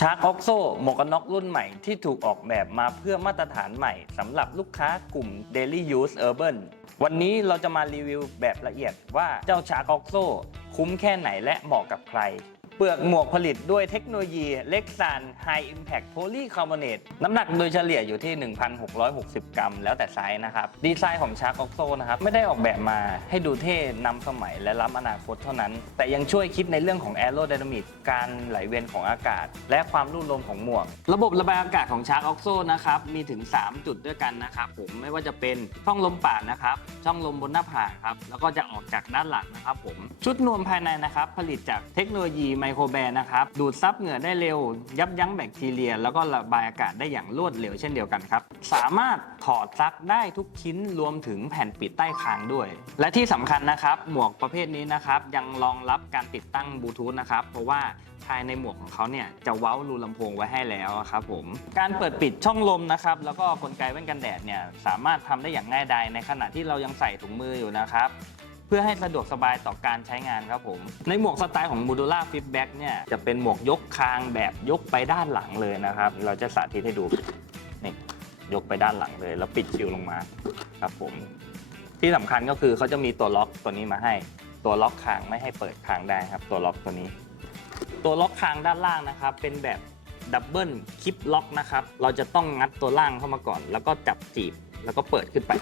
ชาร์กออกโซหมวกกันน็อกรุ่นใหม่ที่ถูกออกแบบมาเพื่อมาตรฐานใหม่สำหรับลูกค้ากลุ่ม Daily Use Urban วันนี้เราจะมารีวิวแบบละเอียดว่าเจ้าชาร์กออกโซคุ้มแค่ไหนและเหมาะกับใคร เปลือกหมวกผลิตด้วยเทคโนโลยีเล็กซาน High Impact Polycarbonate น้ำหนักโดยเฉลี่ยอยู่ที่ 1,660 กรัม แล้วแต่ไซส์นะครับ ดีไซน์ของชาร์กออกโซนะครับ ไม่ได้ออกแบบมาให้ดูเท่นำสมัยและล้ำอนาคตเท่านั้น แต่ยังช่วยคิดในเรื่องของ Aerodynamic การไหลเวียนของอากาศ และความรุ่นลมของหมวก ระบบระบายอากาศของชาร์กออกโซนะครับมีถึง 3 จุดด้วยกันนะครับผมไม่ว่าจะเป็นช่องลมปากนะครับช่องลมบนหน้าผากครับแล้วก็จะออกจากด้านหลังนะครับผมชุดนวมภายในนะครับผลิตจากเทคโนโลยีไมโครแบร์นะครับ ดูดซับเหงื่อได้เร็ว ยับยั้งแบคทีเรีย แล้วก็ระบายอากาศได้อย่างรวดเร็วเช่นเดียวกันครับ สามารถถอดซักได้ทุกชิ้นรวมถึงแผ่นปิดใต้คางด้วย และที่สำคัญนะครับ หมวกประเภทนี้นะครับ ยังรองรับการติดตั้งบลูทูธนะครับ เพราะว่าภายในหมวกของเขาเนี่ยจะเว้ารูลำโพงไว้ให้แล้วครับผม การเปิดปิดช่องลมนะครับ แล้วก็กลไกแว่นกันแดดเนี่ยสามารถทำได้อย่างง่ายดายในขณะที่เรายังใส่ถุงมืออยู่นะครับ เพื่อให้สะดวกสบายต่อการใช้งานครับผม ในหมวกสไตล์ของ Modular Flipback เนี่ยจะเป็นหมวกยกคางแบบยกไปด้านหลังเลยนะครับ เราจะสาธิตให้ดูนี่ยกไปด้านหลังเลย แล้วปิดคิวลงมาครับผม ที่สำคัญก็คือเขาจะมีตัวล็อกตัวนี้มาให้ ตัวล็อกคางไม่ให้เปิดคางได้ครับ ตัวล็อกตัวนี้ ตัวล็อกคางด้านล่างนะครับ เป็นแบบดับเบิลคลิปล็อกนะครับ เราจะต้องงัดตัวล่างเข้ามาก่อน แล้วก็จับจีบแล้วก็เปิดขึ้นไป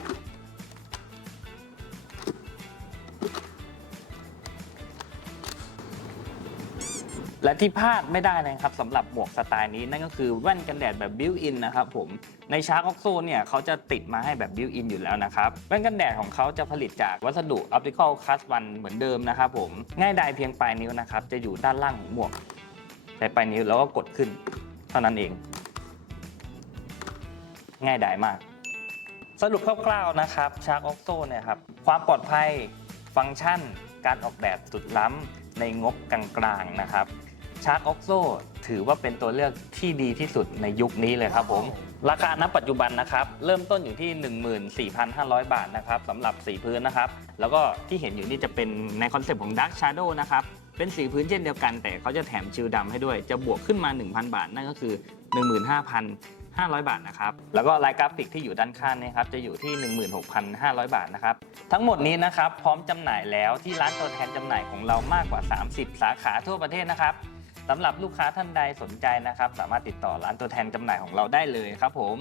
และที่พลาดไม่ได้นะครับสำหรับหมวกสไตล์นี้นั่นก็คือแว่นกันแดดแบบบิวอินนะครับผมในชาร์กออกโซเนี่ยเขาจะติดมาให้แบบบิวอินอยู่แล้วนะครับแว่นกันแดดของเขาจะผลิตจากวัสดุ Optical Class 1เหมือนเดิมนะครับผมง่ายดายเพียงปลายนิ้วนะครับจะอยู่ด้านล่างของหมวกใช้ปลายนิ้วแล้วก็กดขึ้น เท่านั้นเอง ง่ายดายมาก สรุปคร่าวๆนะครับชาร์กออกโซเนี่ยครับความปลอดภัยฟังก์ชัน การออกแบบสุดล้ำในงบกลางๆนะครับ ชาร์กออกโซถือว่าเป็นตัวเลือกที่ดีที่สุดในยุคนี้เลยครับผม ราคาณปัจจุบันนะครับ เริ่มต้นอยู่ที่ 14,500 บาทนะครับสำหรับสีพื้นนะครับ แล้วก็ที่เห็นอยู่นี่จะเป็นในคอนเซปต์ของ Dark Shadow นะครับ เป็นสีพื้นเช่นเดียวกัน แต่เขาจะแถมชิลดำให้ด้วย จะบวกขึ้นมา 1,000 บาท นั่นก็คือ 15,500 บาทนะครับ แล้วก็ลายกราฟิกที่อยู่ด้านข้างเนะครับ จะอยู่ที่ 16,500 บาทนะครับ ทั้งหมดนี้นะครับ พร้อมจำหน่ายแล้วที่ร้านตัวแทนจำหน่ายของเรามากกว่า 30 สาขาทั่วประเทศนะครับ สำหรับลูกค้าท่านใดสนใจนะครับ สามารถติดต่อร้านตัวแทนจำหน่ายของเราได้เลยครับผม